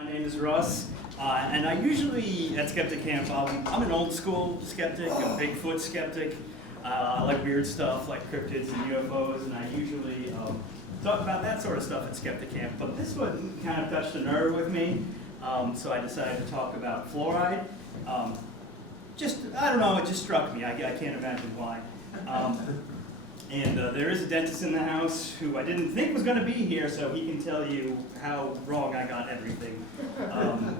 My name is Russ, and I usually, at SkeptiCamp, I'm an old school skeptic, a Bigfoot skeptic. I like weird stuff like cryptids and UFOs, and I usually talk about that sort of stuff at SkeptiCamp. But this one kind of touched a nerve with me, so I decided to talk about fluoride. I don't know, it just struck me. I can't imagine why. And there is a dentist in the house who I didn't think was going to be here, so he can tell you how wrong I got everything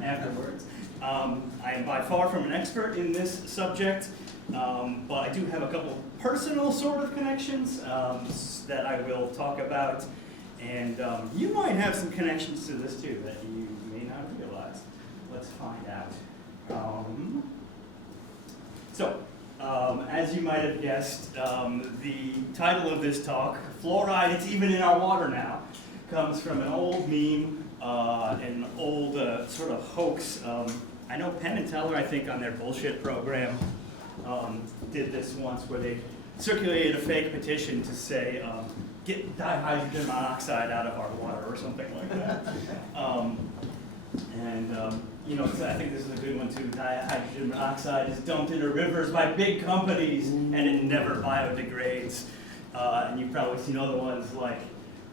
afterwards. I am by far from an expert in this subject, but I do have a couple personal sort of connections that I will talk about. And you might have some connections to this too that you may not realize. Let's find out. As you might have guessed, the title of this talk, Fluoride, it's even in our water now, comes from an old meme, an old sort of hoax. I know Penn and Teller, I think, on their bullshit program, did this once where they circulated a fake petition to say, get dihydrogen monoxide out of our water or something like that. I think this is a good one too. Dihydrogen monoxide is dumped into rivers by big companies and it never biodegrades. And you've probably seen other ones like,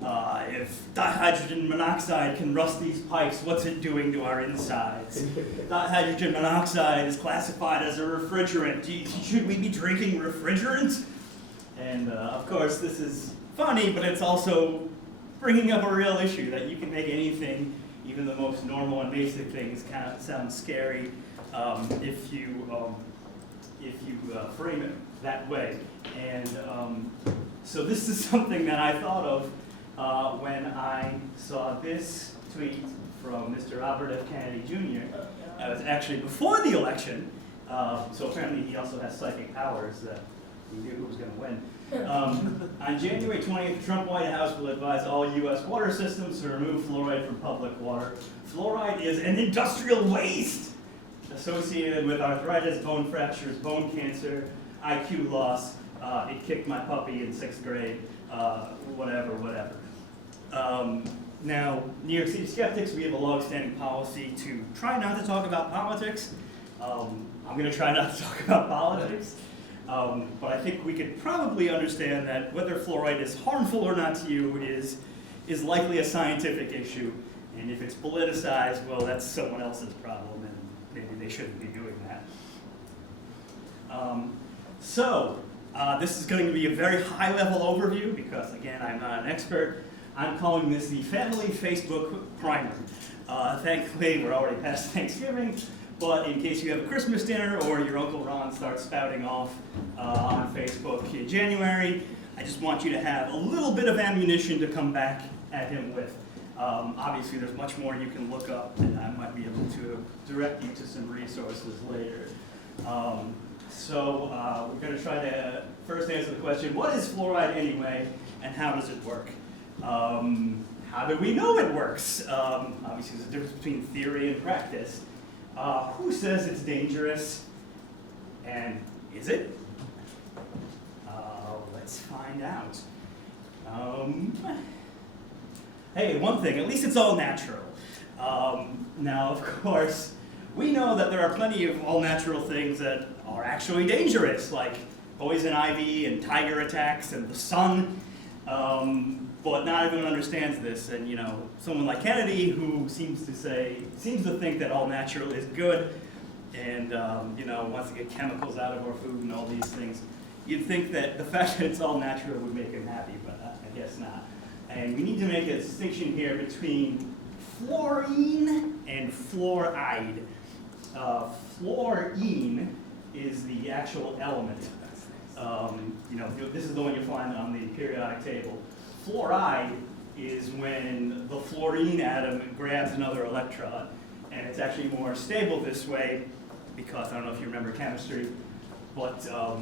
if dihydrogen monoxide can rust these pipes, what's it doing to our insides? Dihydrogen monoxide is classified as a refrigerant. Should we be drinking refrigerant? And of course, this is funny, but it's also bringing up a real issue that you can make anything, even the most normal and basic things, kind of sound scary if you frame it that way. And so this is something that I thought of when I saw this tweet from Mr. Robert F. Kennedy Jr. It was actually before the election, so apparently he also has psychic powers that he knew who was going to win. On January 20th, the Trump White House will advise all U.S. water systems to remove fluoride from public water. Fluoride is an industrial waste associated with arthritis, bone fractures, bone cancer, IQ loss. It kicked my puppy in 6th grade, whatever. Now, New York City skeptics, we have a long-standing policy to try not to talk about politics. I'm going to try not to talk about politics. But I think we could probably understand that whether fluoride is harmful or not to you is likely a scientific issue. And if it's politicized, well, that's someone else's problem, and maybe they shouldn't be doing that. This is going to be a very high-level overview because, again, I'm not an expert. I'm calling this the Family Facebook Primer. Thankfully, we're already past Thanksgiving. But in case you have a Christmas dinner or your Uncle Ron starts spouting off on Facebook in January, I just want you to have a little bit of ammunition to come back at him with. Obviously, there's much more you can look up, and I might be able to direct you to some resources later. We're going to try to first answer the question, what is fluoride anyway, and how does it work? How do we know it works? Obviously, there's a difference between theory and practice. Who says it's dangerous? And is it? Let's find out. Hey, one thing, at least it's all natural. Now, of course, we know that there are plenty of all-natural things that are actually dangerous, like poison ivy and tiger attacks and the sun. But not everyone understands this, and someone like Kennedy, who seems to think that all natural is good, and wants to get chemicals out of our food and all these things. You'd think that the fact that it's all natural would make him happy, but I guess not. And we need to make a distinction here between fluorine and fluoride. Fluorine is the actual element. This is the one you find on the periodic table. Fluoride is when the fluorine atom grabs another electron, and it's actually more stable this way because, I don't know if you remember chemistry, but the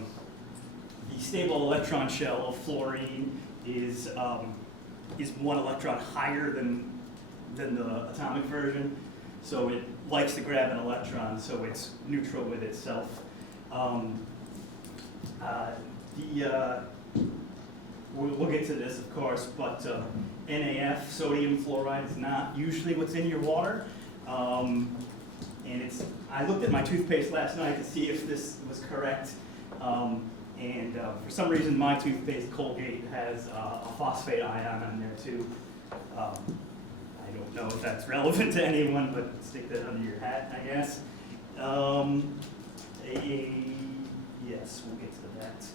stable electron shell of fluorine is one electron higher than the atomic version, so it likes to grab an electron, so it's neutral with itself. We'll get to this, of course, but NaF, sodium fluoride, is not usually what's in your water. And I looked at my toothpaste last night to see if this was correct. For some reason, my toothpaste, Colgate, has a phosphate ion on there too. I don't know if that's relevant to anyone, but stick that under your hat, I guess. Yes, we'll get to that.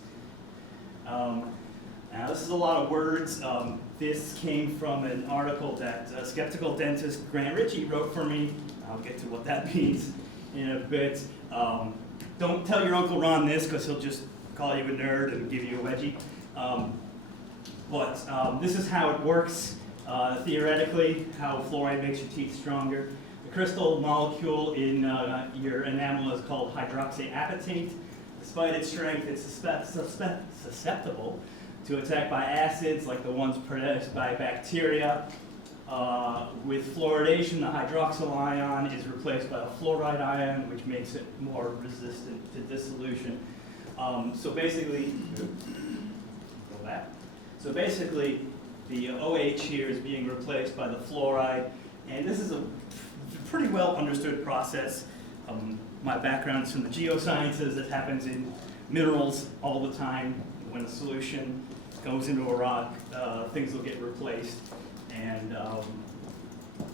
Now, this is a lot of words. This came from an article that skeptical dentist Grant Ritchie wrote for me. I'll get to what that means in a bit. Don't tell your Uncle Ron this, because he'll just call you a nerd and give you a wedgie. But this is how it works theoretically, how fluoride makes your teeth stronger. The crystal molecule in your enamel is called hydroxyapatite. Despite its strength, it's susceptible to attack by acids like the ones produced by bacteria. With fluoridation, the hydroxyl ion is replaced by the fluoride ion, which makes it more resistant to dissolution. So basically, go back. So basically, the OH here is being replaced by the fluoride, and this is a pretty well understood process. My background is from the geosciences. It happens in minerals all the time. When a solution goes into a rock, things will get replaced, and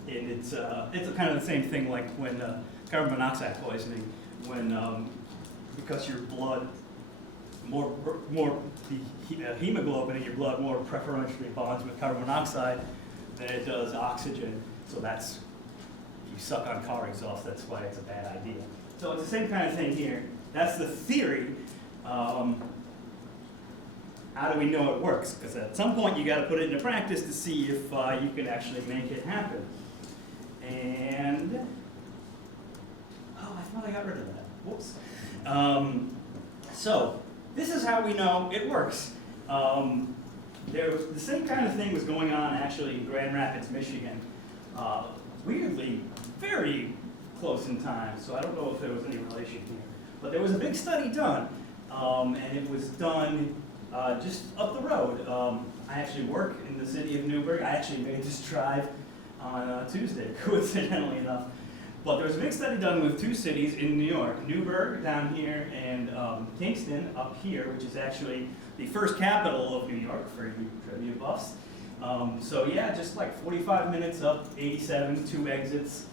it's kind of the same thing like when carbon monoxide poisoning, when because your blood the hemoglobin in your blood more preferentially bonds with carbon monoxide than it does oxygen. So that's, if you suck on car exhaust, that's why it's a bad idea. So it's the same kind of thing here. That's the theory. How do we know it works? Because at some point you got to put it into practice to see if you can actually make it happen. And, oh, I thought I got rid of that. Whoops. So this is how we know it works. The same kind of thing was going on actually in Grand Rapids, Michigan. Weirdly, very close in time, so I don't know if there was any relation here. But there was a big study done, and it was done just up the road. I actually work in the city of Newburgh. I actually made this drive on Tuesday, coincidentally enough. But there was a big study done with two cities in New York, Newburgh down here and Kingston up here, which is actually the first capital of New York for you trivia buffs. So yeah, just like 45 minutes up 87, 2 exits,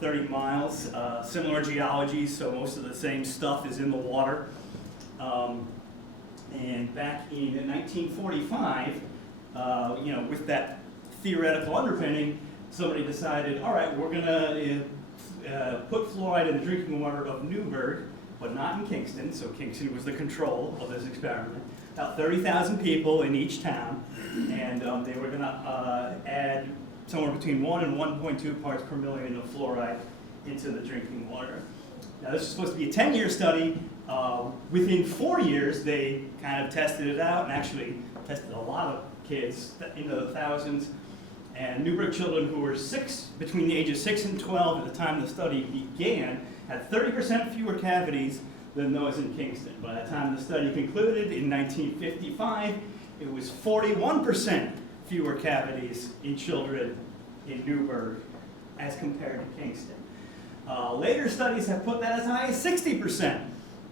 30 miles, similar geology, so most of the same stuff is in the water. And back in 1945, with that theoretical underpinning, somebody decided, all right, we're going to put fluoride in the drinking water of Newburgh, but not in Kingston. So Kingston was the control of this experiment. About 30,000 people in each town, and they were going to add somewhere between 1 and 1.2 parts per million of fluoride into the drinking water. Now this is supposed to be a 10-year study. Within 4 years, they kind of tested it out and actually tested a lot of kids into the thousands. And Newburgh children who were between the ages 6 and 12 at the time the study began had 30% fewer cavities than those in Kingston. By the time the study concluded in 1955, it was 41% fewer cavities in children in Newburgh as compared to Kingston. Later studies have put that as high as 60%.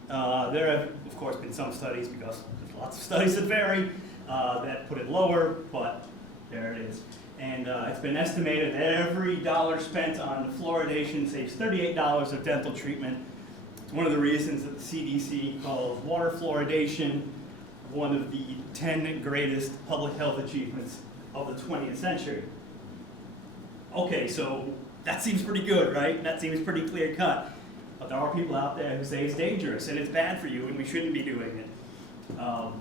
There have, of course, been some studies, because there's lots of studies that vary, that put it lower, but there it is. And it's been estimated that every dollar spent on fluoridation saves $38 of dental treatment. It's one of the reasons that the CDC calls water fluoridation one of the 10 greatest public health achievements of the 20th century. Okay, so that seems pretty good, right? That seems pretty clear cut. But there are people out there who say it's dangerous and it's bad for you and we shouldn't be doing it. Well,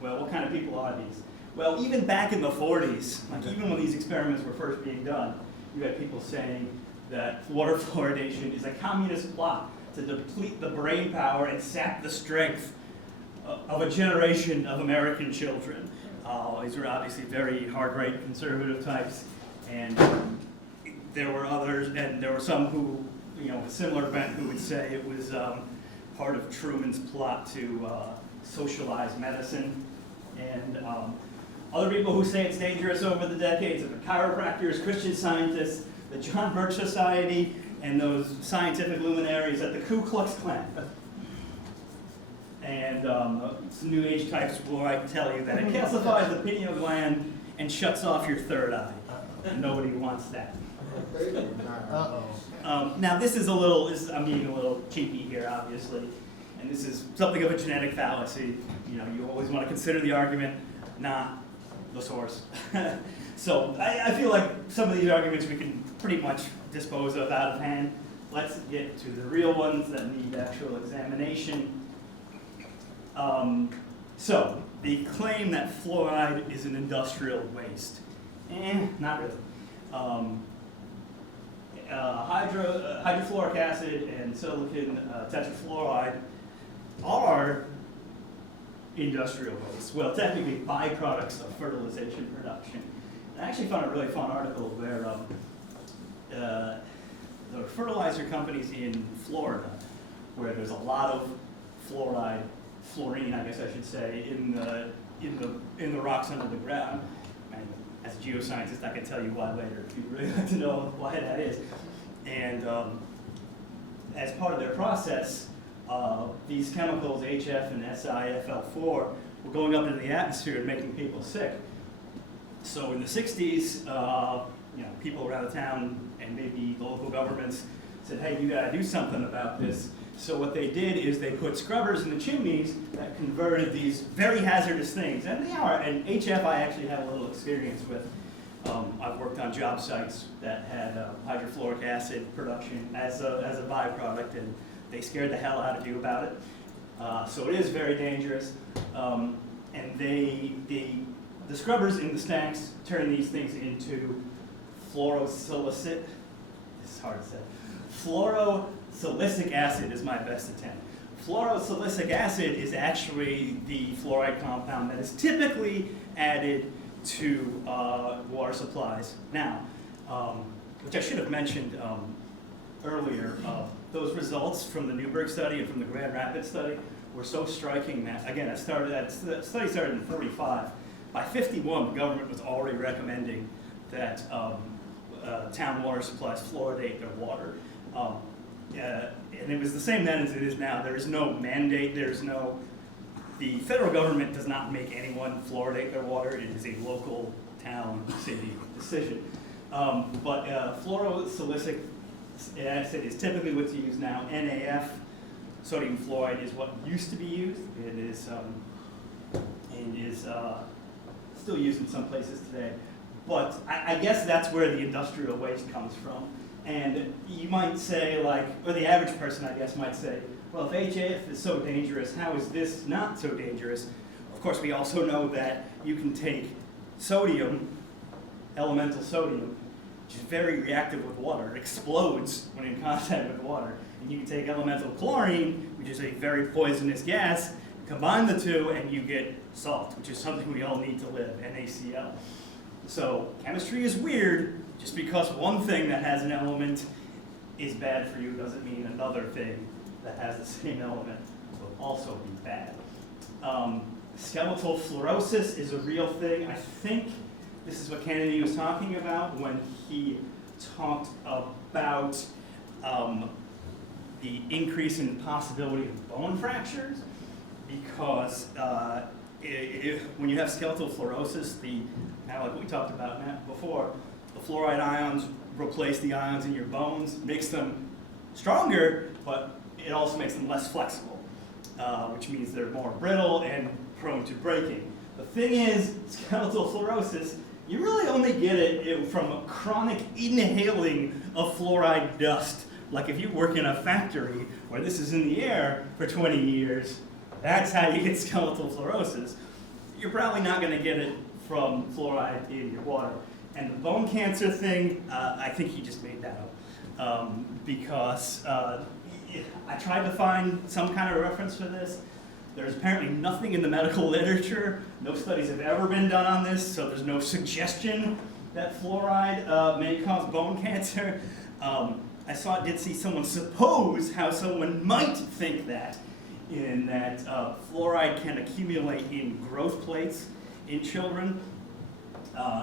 what kind of people are these? Well, even back in the 40s, like even when these experiments were first being done, you had people saying that water fluoridation is a communist plot to deplete the brain power and sap the strength of a generation of American children. These were obviously very hard-right conservative types, and there were others, and there were some who, with similar bent, who would say it was part of Truman's plot to socialize medicine, and other people who say it's dangerous over the decades, of chiropractors, Christian Scientists, the John Birch Society and those scientific luminaries at the Ku Klux Klan. And some New Age types will tell you that it calcifies the pineal gland and shuts off your third eye. And nobody wants that. Now this is I'm being a little cheeky here, obviously, and this is something of a genetic fallacy. You know, you always want to consider the argument, not the source. So I feel like some of these arguments we can pretty much dispose of out of hand. Let's get to the real ones that need actual examination. So the claim that fluoride is an industrial waste, not really. Hydrofluoric acid and silicon tetrafluoride are industrial waste. Well, technically byproducts of fertilization production. I actually found a really fun article where the fertilizer companies in Florida, where there's a lot of fluorine, I guess I should say, in the rocks under the ground. And as a geoscientist, I can tell you why later if you'd really like to know why that is. And as part of their process, these chemicals, HF and SiFL4, were going up into the atmosphere and making people sick. So in the 60s, people around the town and maybe the local governments said, hey, you gotta do something about this. So what they did is they put scrubbers in the chimneys that converted these very hazardous things. And they are, and HF I actually have a little experience with. I've worked on job sites that had hydrofluoric acid production as a byproduct, and they scared the hell out of you about it. So it is very dangerous. And the scrubbers in the stacks turn these things into fluorosilicic. This is hard to say. Fluorosilicic acid is my best attempt. Fluorosilicic acid is actually the fluoride compound that is typically added to water supplies. Now, which I should have mentioned earlier, those results from the Newberg study and from the Grand Rapids study were so striking that, again, that study started in 45. By 51, the government was already recommending that town water supplies fluoridate their water. And it was the same then as it is now. There is no mandate, the federal government does not make anyone fluoridate their water. It is a local town, city decision. But fluorosilicic acid is typically what's used now. NaF, sodium fluoride, is what used to be used. It is still used in some places today. But I guess that's where the industrial waste comes from. And you might say, or the average person, I guess, might say, well, if HF is so dangerous, how is this not so dangerous? Of course, we also know that you can take sodium, elemental sodium, which is very reactive with water. It explodes when in contact with water. And you can take elemental chlorine, which is a very poisonous gas, combine the two, and you get salt, which is something we all need to live, NaCl. So chemistry is weird. Just because one thing that has an element is bad for you doesn't mean another thing that has the same element will also be bad. Skeletal fluorosis is a real thing. I think this is what Kennedy was talking about when he talked about the increase in the possibility of bone fractures, because when you have skeletal fluorosis, kind of like we talked about before, the fluoride ions replace the ions in your bones, makes them stronger, but it also makes them less flexible, which means they're more brittle and prone to breaking. The thing is, skeletal fluorosis, you really only get it from a chronic inhaling of fluoride dust. Like if you work in a factory where this is in the air for 20 years, that's how you get skeletal fluorosis. You're probably not going to get it from fluoride in your water. And the bone cancer thing, I think he just made that up. Because I tried to find some kind of reference for this. There's apparently nothing in the medical literature. No studies have ever been done on this, so there's no suggestion that fluoride may cause bone cancer. I did see someone suppose how someone might think that, in that fluoride can accumulate in growth plates in children.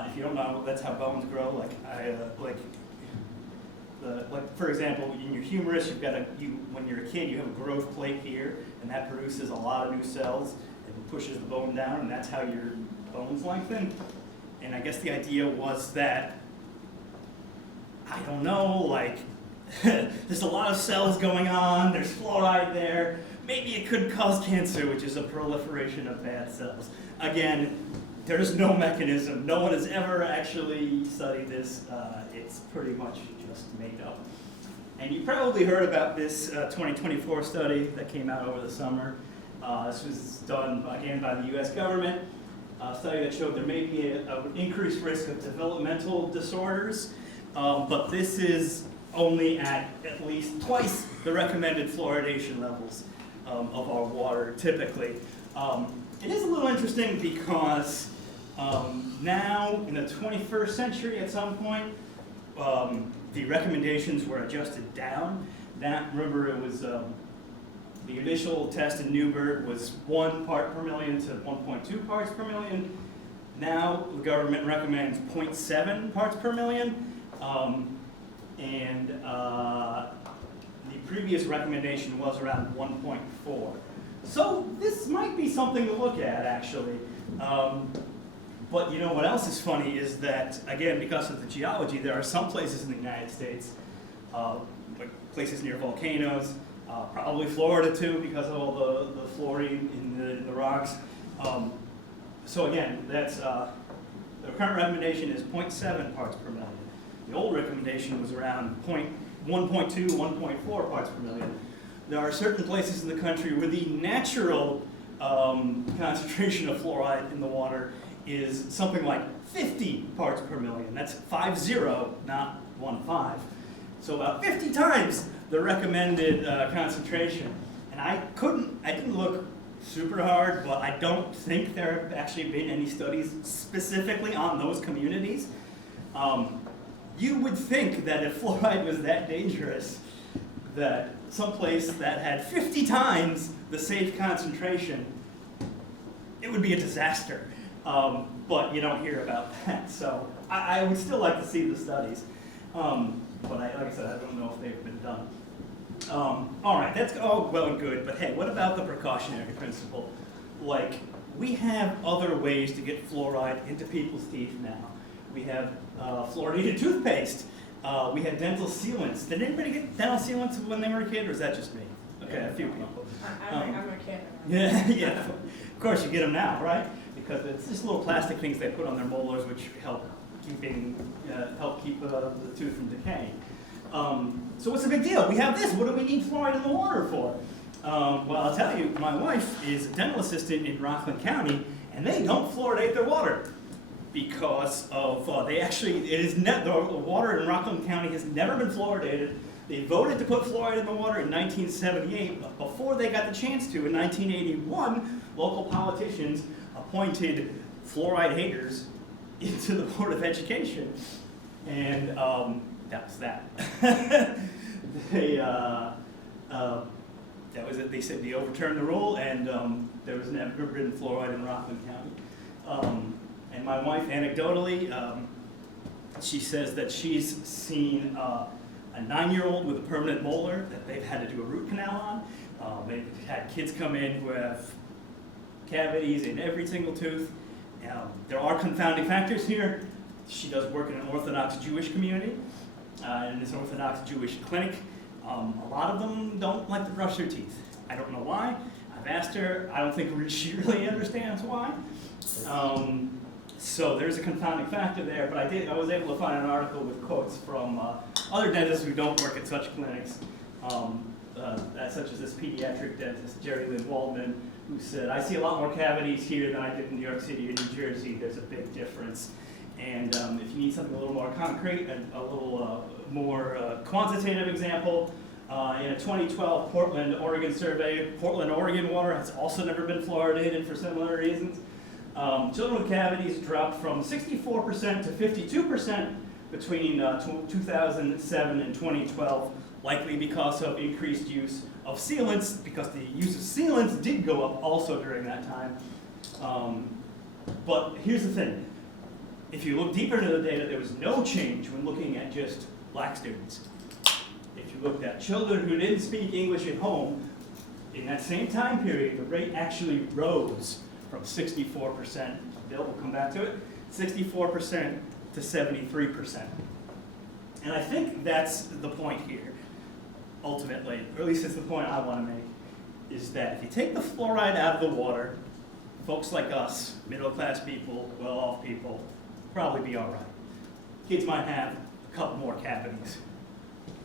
If you don't know, that's how bones grow. like for example, in your humerus, when you're a kid, you have a growth plate here, and that produces a lot of new cells and pushes the bone down, and that's how your bones lengthen. And I guess the idea was that, I don't know, like, there's a lot of cells going on, there's fluoride there, maybe it could cause cancer, which is a proliferation of bad cells. Again, there's no mechanism. No one has ever actually studied this. It's pretty much just made up. And you probably heard about this 2024 study that came out over the summer. This was done, again, by the US government. A study that showed there may be an increased risk of developmental disorders, but this is only at least twice the recommended fluoridation levels of our water typically. It is a little interesting because now in the 21st century at some point, the recommendations were adjusted down. Remember, it was the initial test in Newburgh was 1 part per million to 1.2 parts per million. Now the government recommends 0.7 parts per million. And the previous recommendation was around 1.4. So this might be something to look at, actually. But you know what else is funny is that, again, because of the geology, there are some places in the United States, like places near volcanoes, probably Florida too, because of all the fluorine in the rocks. So again, that's the current recommendation is 0.7 parts per million. The old recommendation was around 1.2, 1.4 parts per million. There are certain places in the country where the natural concentration of fluoride in the water is something like 50 parts per million. That's 50, not 15. So about 50 times the recommended concentration. And I didn't look super hard, but I don't think there have actually been any studies specifically on those communities. You would think that if fluoride was that dangerous, that someplace that had 50 times the safe concentration, it would be a disaster. But you don't hear about that. So I would still like to see the studies. But like I said, I don't know if they've been done. All right, that's all well and good, but hey, what about the precautionary principle? Like, we have other ways to get fluoride into people's teeth now. We have fluoridated toothpaste. We had dental sealants. Did anybody get dental sealants when they were a kid, or is that just me? Okay, a few people. I'm a kid. Yeah. Of course, you get them now, right? Because it's just little plastic things they put on their molars, which help keep the tooth from decaying. So what's the big deal? We have this. What do we need fluoride in the water for? Well, I'll tell you, my wife is a dental assistant in Rockland County, and they don't fluoridate their water because of the water in Rockland County has never been fluoridated. They voted to put fluoride in the water in 1978, but before they got the chance to, in 1981, local politicians appointed fluoride haters into the Board of Education, and that was that. That was it. They said they overturned the rule, and there was never been fluoride in Rockland County. And my wife, anecdotally, she says that she's seen a 9-year-old with a permanent molar that they've had to do a root canal on. They've had kids come in who have cavities in every single tooth. There are confounding factors here. She does work in an Orthodox Jewish community, in this Orthodox Jewish clinic. A lot of them don't like to brush their teeth. I don't know why. I've asked her. I don't think she really understands why. So there's a confounding factor there, but I was able to find an article with quotes from other dentists who don't work at such clinics, such as this pediatric dentist, Jerry Lynn Waldman, who said, I see a lot more cavities here than I did in New York City or New Jersey. There's a big difference. And if you need something a little more concrete and a little more quantitative example, in a 2012 Portland, Oregon survey, Portland, Oregon water has also never been fluoridated for similar reasons. Children with cavities dropped from 64% to 52% between 2007 and 2012, likely because of increased use of sealants, because the use of sealants did go up also during that time. But here's the thing. If you look deeper into the data, there was no change when looking at just black students. if you looked at children who didn't speak English at home, in that same time period, the rate actually rose from 64%, Bill will come back to it, 64% to 73%. And I think that's the point here, ultimately, or at least it's the point I want to make, is that if you take the fluoride out of the water, folks like us, middle-class people, well-off people, probably be all right. Kids might have a couple more cavities.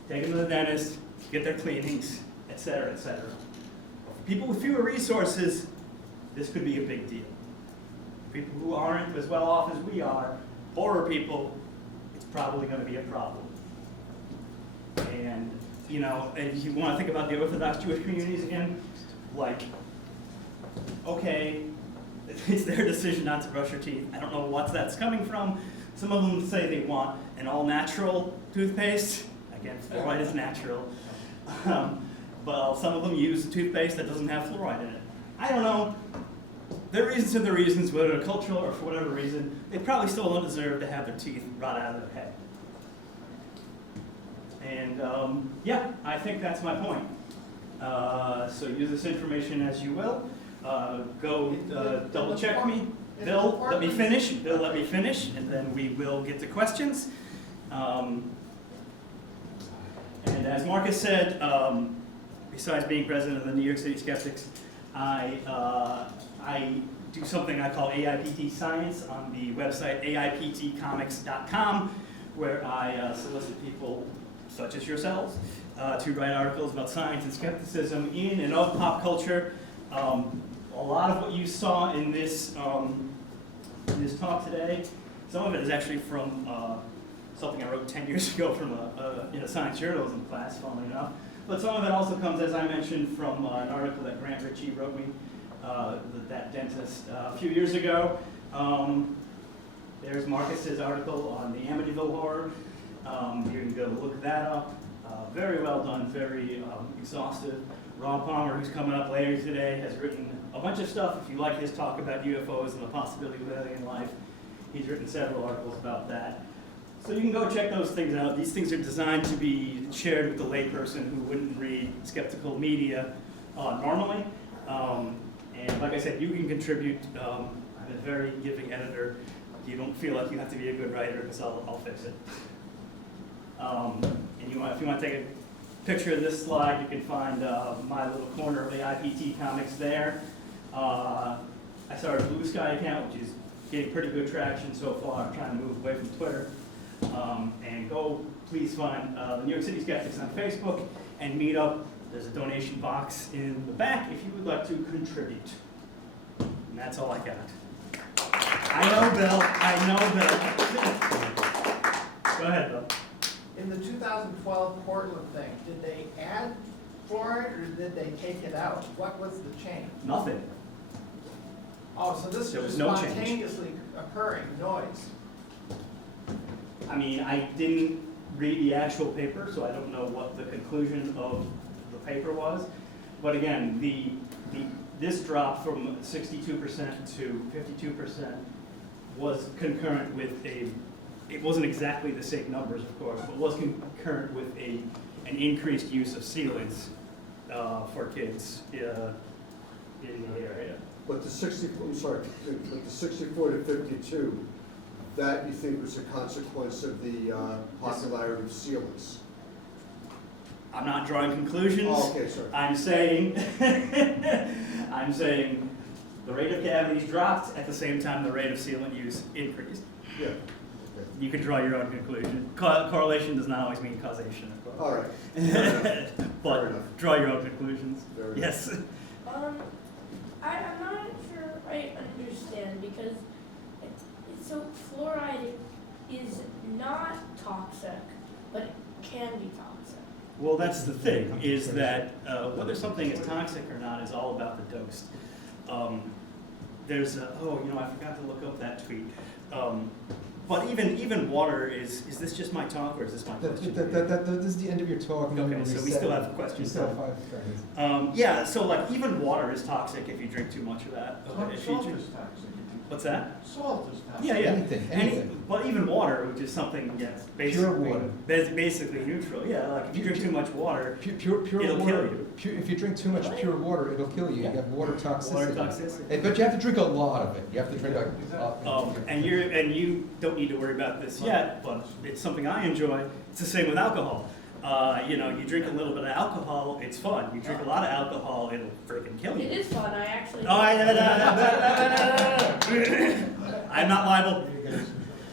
Take them to the dentist, get their cleanings, et cetera, et cetera. For people with fewer resources, this could be a big deal. People who aren't as well off as we are, poorer people, it's probably going to be a problem. And, you know, if you want to think about the Orthodox Jewish communities again, like, okay, it's their decision not to brush your teeth. I don't know what that's coming from. Some of them say they want an all-natural toothpaste. Again, fluoride is natural. But some of them use a toothpaste that doesn't have fluoride in it. I don't know. Their reasons are the reasons, whether they're cultural or for whatever reason. They probably still don't deserve to have their teeth rot out of their head. And yeah, I think that's my point. So use this information as you will. Go double check me. Bill, let me finish. Bill, let me finish, and then we will get to questions. And as Marcus said, besides being president of the New York City Skeptics, I do something I call AIPT Science on the website aiptcomics.com, where I solicit people such as yourselves to write articles about science and skepticism in and of pop culture. A lot of what you saw in this talk today, some of it is actually from something I wrote 10 years ago from in a science journalism class, funnily enough. But some of it also comes, as I mentioned, from an article that Grant Ritchie wrote me, that dentist, a few years ago. There's Marcus's article on the Amityville horror. You can go look that up. Very well done, very exhaustive. Rob Palmer, who's coming up later today, has written a bunch of stuff. If you like his talk about UFOs and the possibility of alien life, he's written several articles about that. So you can go check those things out. These things are designed to be shared with the layperson who wouldn't read skeptical media normally. And like I said, you can contribute. I'm a very giving editor. You don't feel like you have to be a good writer, because I'll fix it. And if you want to take a picture of this slide, you can find my little corner of the IPT Comics there. I started a Blue Sky account, which is getting pretty good traction so far. I'm trying to move away from Twitter. And go, please find the New York City Skeptics on Facebook and meet up. There's a donation box in the back if you would like to contribute. And that's all I got. I know, Bill. Go ahead, Bill. In the 2012 Portland thing, did they add fluoride or did they take it out? What was the change? Nothing. Oh, so this There was was no change. spontaneously occurring noise. I mean, I didn't read the actual paper, so I don't know what the conclusion of the paper was. But again, this drop from 62% to 52% was concurrent with it wasn't exactly the same numbers, of course, but was concurrent with an increased use of sealants for kids in the area. But the 64 to 52, that you think was a consequence of the popularity of sealants? I'm not drawing conclusions. Oh, okay, sorry. I'm saying the rate of cavities dropped at the same time the rate of sealant use increased. Yeah. Okay. You can draw your own conclusion. Correlation does not always mean causation, of course. All right. But draw your own conclusions. Fair Yes. I'm not sure I understand, because so fluoride is not toxic, but it can be toxic. Well, that's the thing, is that whether something is toxic or not is all about the dose. There's I forgot to look up that tweet. But even water is this just my talk, or is this my question? That is the end of your talk. Okay, so we still have questions. We still have 5 seconds. Yeah, so like even water is toxic if you drink too much of that. Okay, if you Salt drink, is toxic if you What's that? Salt is toxic. Yeah, yeah. Anything. But even water, which is something that's Pure water. basically neutral. Yeah, like if you drink too much water, Pure it'll water. kill you. If you drink too much pure water, it'll kill you. You have water toxicity. Water toxicity. But you have to drink a lot of it. You have to drink And you don't need to worry about this yet, but it's something I enjoy. It's the same with alcohol. You drink a little bit of alcohol, it's fun. You drink a lot of alcohol, it'll freaking kill you. It is fun, I actually. I'm not liable.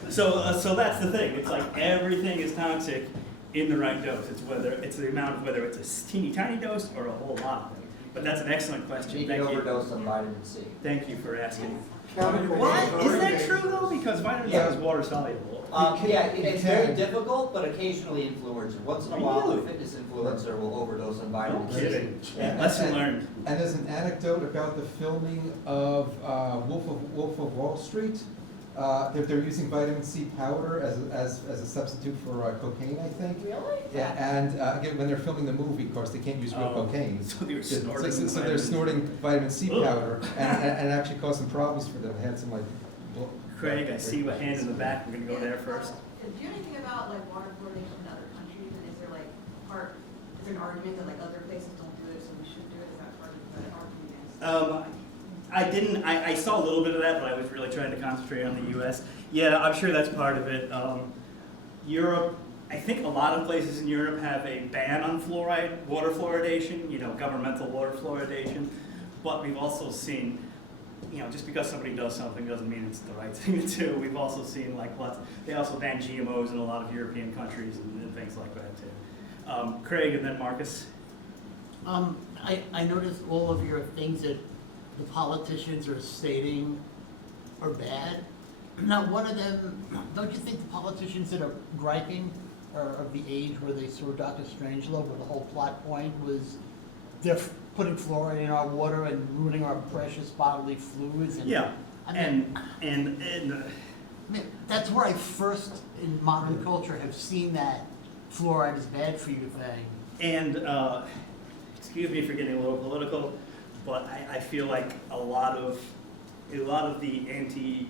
So that's the thing. It's like everything is toxic in the right dose. It's the amount of whether it's a teeny tiny dose or a whole lot of it. But that's an excellent question. You can Thank you. overdose on vitamin C. Thank you for asking. Chemical What? Is that burn. true though? Because vitamin C is water soluble. It's very difficult, but occasionally influencer. Once in a while, a Really? fitness influencer will overdose on vitamin No C. kidding. Yeah. Lesson learned. And there's an anecdote about the filming of Wolf of Wall Street. They're using vitamin C powder as a substitute for cocaine, I think. Really? Yeah, and again, when they're filming the movie, of course, they can't use real cocaine. So they were So snorting. so they're snorting vitamin C Ugh. powder, and it actually caused some problems for them. They had some Craig, I see a hand in the back. We're gonna go there first. Do you know anything about like water fluoridation in other countries, and is there like is there an argument that like other places don't do it, so we should do it? Is that part of the argument? I didn't. I saw a little bit of that, but I was really trying to concentrate on the U.S. Yeah, I'm sure that's part of it. Europe. I think a lot of places in Europe have a ban on fluoride, water fluoridation. Governmental water fluoridation. But we've also seen. Just because somebody does something doesn't mean it's the right thing to do. We've also seen they also ban GMOs in a lot of European countries and things like that too. Craig and then Marcus. I noticed all of your things that the politicians are stating are bad. Now, one of them, don't you think the politicians that are griping are of the age where they saw Dr. Strangelove, where the whole plot point was they're putting fluoride in our water and ruining our precious bodily fluids? And, Yeah, I mean, and I mean, that's where I first, in modern culture, have seen that fluoride is bad for you thing. And excuse me for getting a little political, but I feel like a lot of the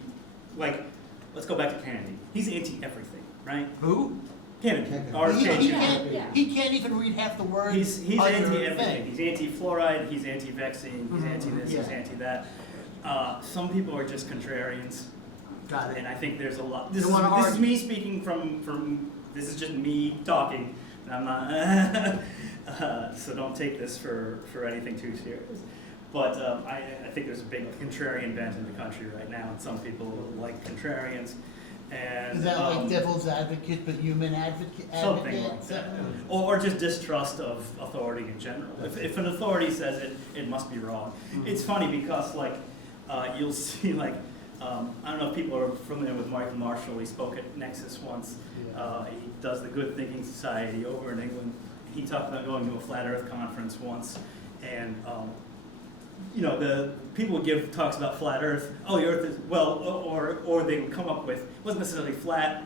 let's go back to Kennedy. He's anti-everything, right? Who? Kennedy. Kennedy. RFK. He can't even read half the words. He's on your anti-everything. thing. He's anti-fluoride, he's anti-vaccine, he's Mhm. anti-this, he's Yeah. anti-that. Some people are just contrarians. Got it. And I think there's a lot. You This don't wanna is argue. me speaking from. This is just me talking. I'm not. So don't take this for anything too serious. But I think there's a big contrarian bent in the country right now, and some people like contrarians. And Is that like devil's advocate, but human advocate? something like that, or just distrust of authority in general. If an authority says it, it must be wrong. It's funny because you'll see I don't know if people are familiar with Michael Marshall. He spoke at Nexus once. He does the Good Thinking Society over in England. He talked about going to a flat Earth conference once, and the people would give talks about flat Earth. Oh, the Earth is or they would come up with it wasn't necessarily flat.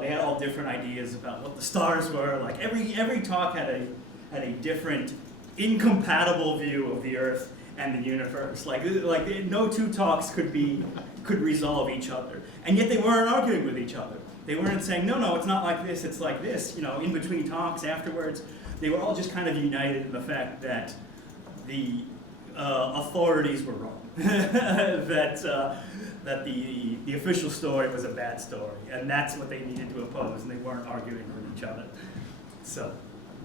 They had all different ideas about what the stars were. Like every talk had a different, incompatible view of the Earth and the universe. Like no two talks could resolve each other, and yet they weren't arguing with each other. They weren't saying no, it's not like this, it's like this. In between talks afterwards, they were all just kind of united in the fact that the authorities were wrong. that the official story was a bad story, and that's what they needed to oppose, and they weren't arguing with each other. So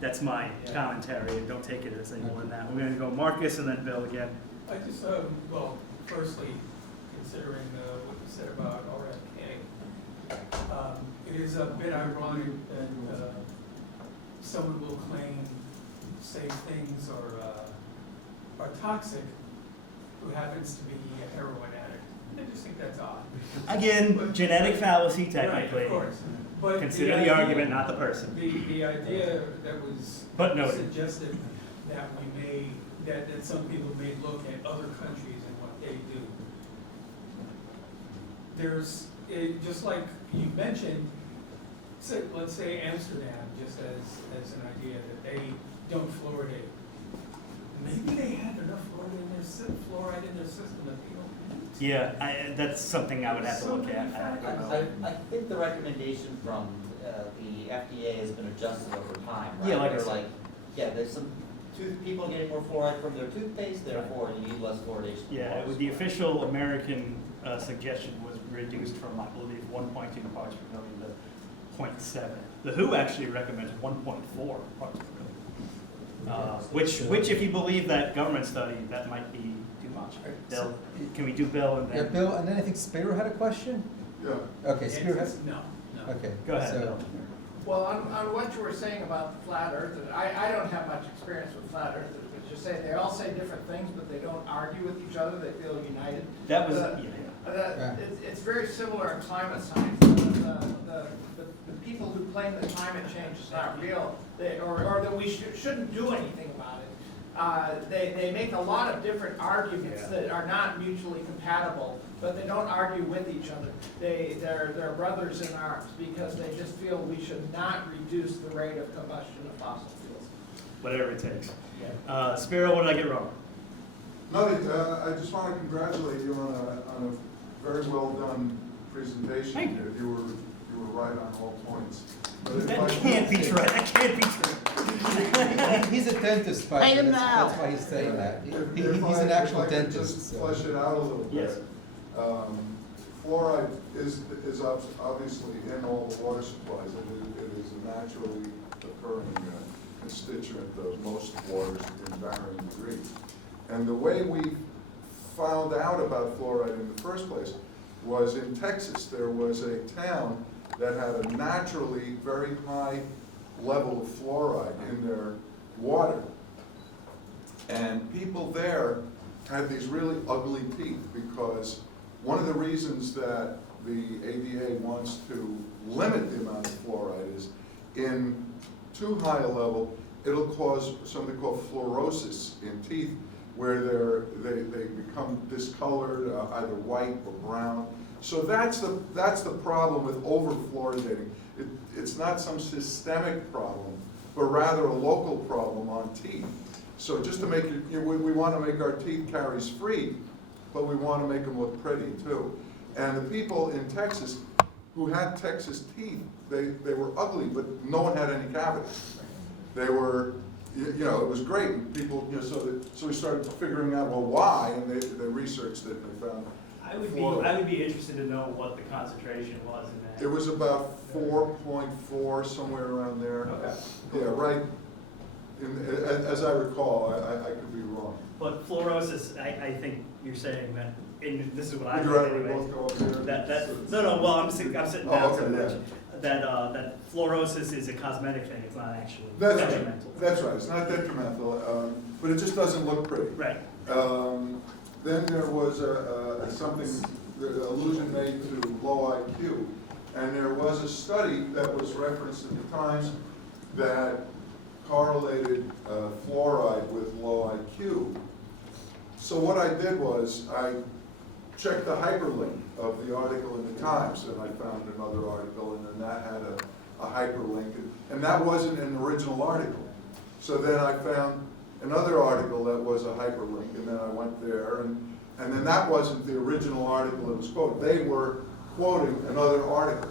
that's my commentary, and don't take it as any more than that. We're going to go Marcus and then Bill again. I just, firstly, considering what you said about RFK, it is a bit ironic that someone will claim safe things are toxic who happens to be a heroin addict. I just think that's odd. Again, genetic fallacy, technically. Right, of course. But Consider the idea- argument, not the person. The idea that was But noted. suggested that that some people may look at other countries and what they do. Just like you mentioned, let's say Amsterdam, just as an idea that they don't fluoridate. Maybe they have enough fluoride in their system that they don't need Yeah, that's something I would have to look at. I don't know. I think the recommendation from the FDA has been adjusted over time, right? Yeah, like I They're said. yeah, there's some people getting more fluoride from their toothpaste, therefore you need less fluoridation. from Yeah, water the supply. official American suggestion was reduced from, I believe, 1.2 parts per million to 0.7. The WHO actually recommends 1.4 parts per million. Which, if you believe that government study, that might be too much. Can we do Bill and Yeah, then? Bill, and then I think Spiro had a question? Yeah. Okay, Spiro has, No, no. okay. Go ahead, so- Bill. Well, on what you were saying about the flat earth, I don't have much experience with flat earthers, but just say, they all say different things, but they don't argue with each other, they feel united. That was, The- yeah. It's very similar in climate science. The people who claim that climate change is not real, or that we shouldn't do anything about it, they make a lot of different arguments Yeah. that are not mutually compatible, but they don't argue with each other. They're brothers in arms because they just feel we should not reduce the rate of combustion of fossil fuels. Whatever it takes. Spiro, what did I get wrong? No, I just want to congratulate you on a very well done presentation. Thank you. You were right on all points. But if That I can't be could- true, that can't be true. He's a dentist, by I the am way, now. that's why he's saying that. If He's I- an actual if I could dentist, just so. flesh it out a little bit. Yes. Fluoride is obviously in all the water supplies. It is a naturally occurring constituent of most waters in varying degrees. And the way we found out about fluoride in the first place was in Texas. There was a town that had a naturally very high level of fluoride in their water. And people there had these really ugly teeth because one of the reasons that the ADA wants to limit the amount of fluoride is in too high a level, it'll cause something called fluorosis in teeth, where they become discolored, either white or brown. So that's the problem with over-fluoridating. It's not some systemic problem, but rather a local problem on teeth. So just to make it, we want to make our teeth caries free, but we want to make them look pretty too. And the people in Texas who had Texas teeth, they were ugly, but no one had any cavities. They were, it was great. And people, so we started figuring out, well, why? And they researched it and they found. I would be interested to know what the concentration was in that. It was about 4.4, somewhere around there. Okay. Yeah, right. As I recall, I could be wrong. But fluorosis, I think you're saying that, and this is what I Would you think rather we anyway. both go up here? No, well, I'm sitting down so okay, much. yeah. That fluorosis is a cosmetic thing, it's not actually That's detrimental. right. That's right. It's not detrimental, but it just doesn't look pretty. Right. Then there was the allusion made to low IQ, and there was a study that was referenced at the Times that correlated fluoride with low IQ. So what I did was I checked the hyperlink of the article in the Times, and I found another article, and then that had a hyperlink, and that wasn't an original article. So then I found another article that was a hyperlink, and then I went there, and then that wasn't the original article that was quoted. They were quoting another article.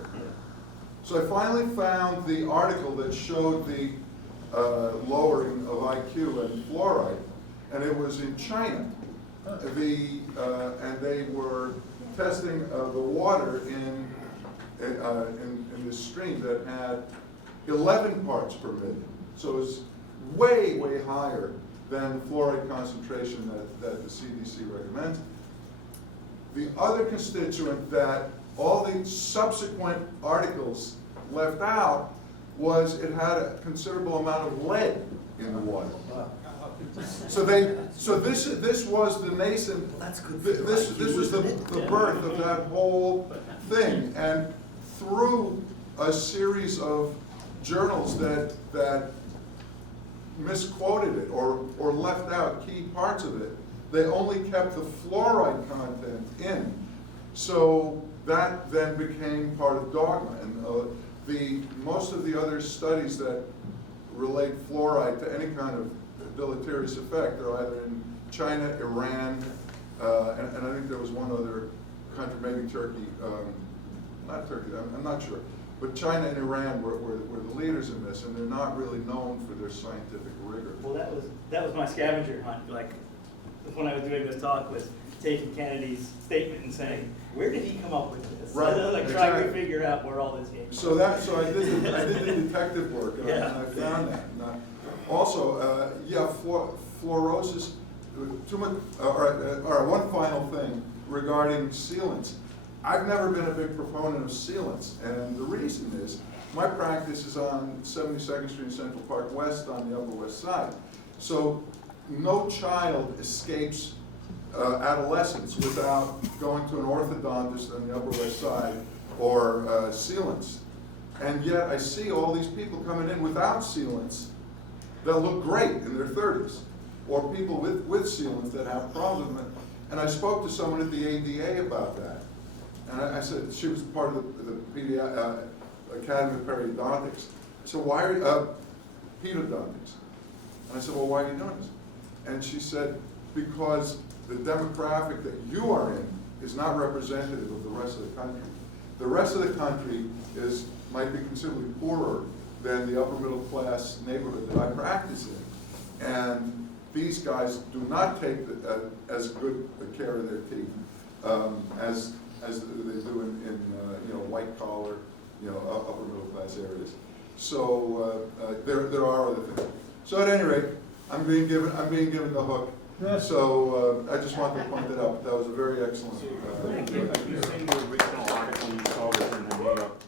So I finally found the article that showed the lowering of IQ and fluoride, and it was in China. And they were testing the water in this stream that had 11 parts per million. So it was way, way higher than the fluoride concentration that the CDC recommends. The other constituent that all the subsequent articles left out was it had a considerable amount of lead in the water. So this was the nascent. That's good. This was the birth of that whole thing, and through a series of journals that misquoted it or left out key parts of it, they only kept the fluoride content in. So that then became part of dogma, and most of the other studies that relate fluoride to any kind of deleterious effect are either in China, Iran, and I think there was one other country, maybe Turkey, not Turkey, I'm not sure. But China and Iran were the leaders in this, and they're not really known for their scientific rigor. Well, that was my scavenger hunt. Like, when I was doing this talk, was taking Kennedy's statement and saying, where did he come up with this? Right, Like trying to exactly. figure out where all this came from. So I did the detective work, and Yeah. I found that. And, also, fluorosis, too much, all right, one final thing regarding sealants. I've never been a big proponent of sealants, and the reason is, my practice is on 72nd Street and Central Park West on the Upper West Side. So no child escapes adolescence without going to an orthodontist on the Upper West Side or sealants. And yet I see all these people coming in without sealants that look great in their 30s, or people with sealants that have problems with it. And I spoke to someone at the ADA about that. And I said, she was part of the Academy of Periodontics. I said, why are you, pedodontics? And I said, well, why are you doing this? And she said, because the demographic that you are in is not representative of the rest of the country. The rest of the country might be considerably poorer than the upper middle class neighborhood that I practice in. And these guys do not take as good a care of their teeth as they do in white collar, upper middle class areas. So there are other things. So at any rate, I'm being given the hook. So I just wanted to point that out. That was a very excellent. Have you seen the original article you saw was in the New York